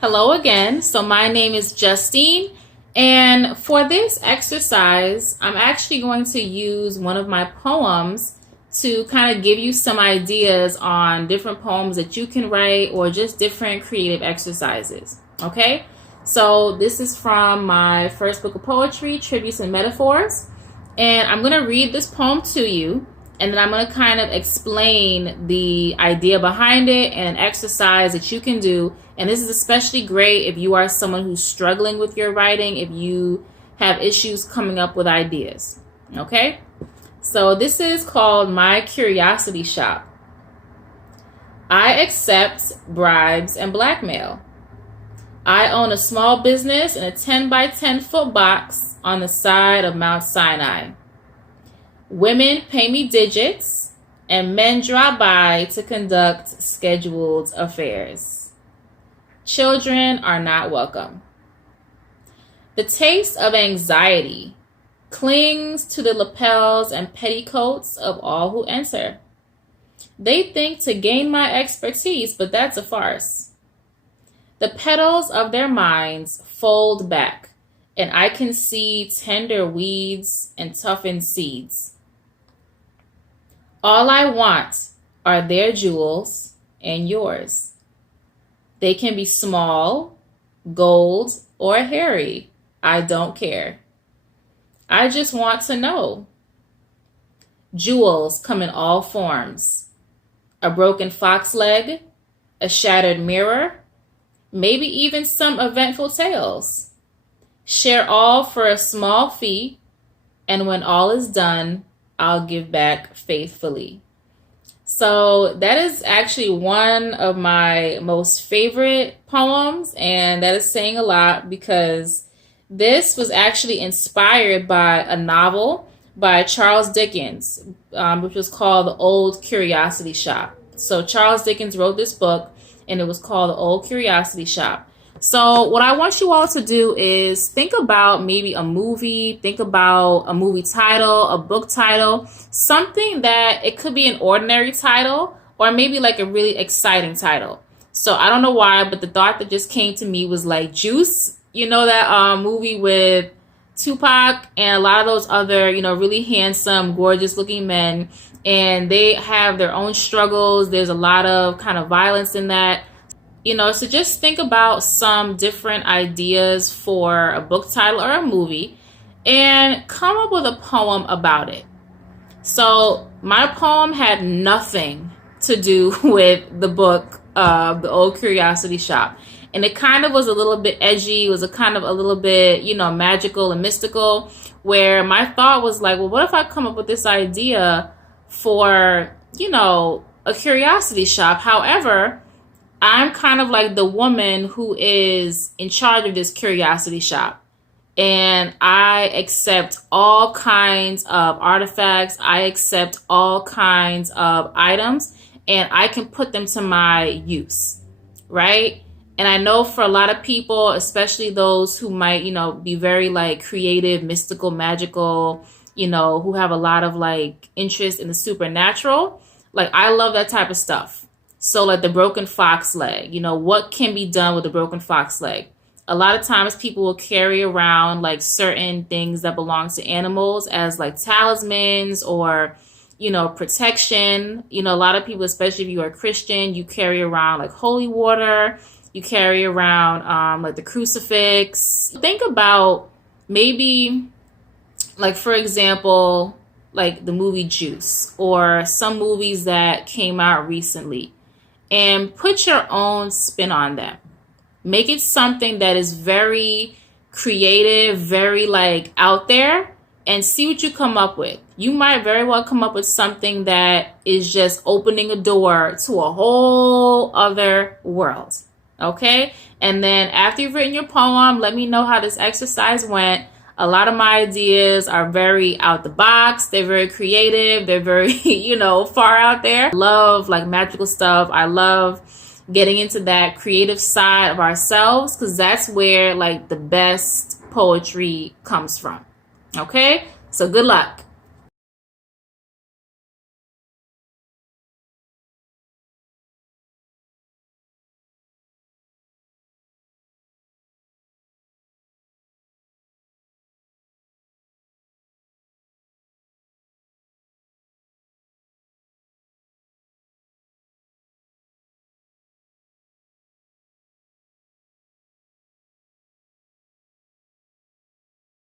Hello again. So my name is Justine, and for this exercise, I'm actually going to use one of my poems to kind of give you some ideas on different poems that you can write or just different creative exercises. Okay? So this is from my first book of poetry, Tributes and Metaphors, and I'm going to read this poem to you. And then I'm going to kind of explain the idea behind it and an exercise that you can do. And this is especially great if you are someone who's struggling with your writing, if you have issues coming up with ideas. Okay? So this is called My Curiosity Shop. I accept bribes and blackmail. I own a small business in a 10 by 10 foot box on the side of Mount Sinai. Women pay me digits, and men drop by to conduct scheduled affairs. Children are not welcome. The taste of anxiety clings to the lapels and petticoats of all who enter. They think to gain my expertise, but that's a farce. The petals of their minds fold back, and I can see tender weeds and toughened seeds. All I want are their jewels and yours. They can be small, gold, or hairy. I don't care. I just want to know. Jewels come in all forms. A broken fox leg, a shattered mirror, maybe even some eventful tales. Share all for a small fee, and when all is done, I'll give back faithfully. So that is actually one of my most favorite poems, and that is saying a lot because this was actually inspired by a novel by Charles Dickens, which was called The Old Curiosity Shop. So Charles Dickens wrote this book, and it was called The Old Curiosity Shop. So what I want you all to do is think about maybe a movie, think about a movie title, a book title, something that it could be an ordinary title or maybe like a really exciting title. So I don't know why, but the thought that just came to me was like Juice, you know, that movie with Tupac and a lot of those other, really handsome, gorgeous looking men, and they have their own struggles. There's a lot of kind of violence in that. So just think about some different ideas for a book title or a movie and come up with a poem about it. So my poem had nothing to do with the book, The Old Curiosity Shop. And it kind of was a little bit edgy. It was a little bit, magical and mystical, where my thought was like, well, what if I come up with this idea for, a curiosity shop? However, I'm kind of like the woman who is in charge of this curiosity shop. And I accept all kinds of artifacts. I accept all kinds of items, and I can put them to my use, right? And I know for a lot of people, especially those who might, be very like creative, mystical, magical, who have a lot of like interest in the supernatural, like I love that type of stuff. So like the broken fox leg, what can be done with the broken fox leg? A lot of times people will carry around like certain things that belong to animals as like talismans or, protection. A lot of people, especially if you are Christian, you carry around like holy water. You carry around like the crucifix. Think about maybe like, for example, like the movie Juice or some movies that came out recently. And put your own spin on them. Make it something that is very creative, very like out there, and see what you come up with. You might very well come up with something that is just opening a door to a whole other world. Okay? And then after you've written your poem, let me know how this exercise went. A lot of my ideas are very out the box. They're very creative. They're very, far out there. I love like magical stuff. I love getting into that creative side of ourselves because that's where like the best poetry comes from. Okay? So good luck.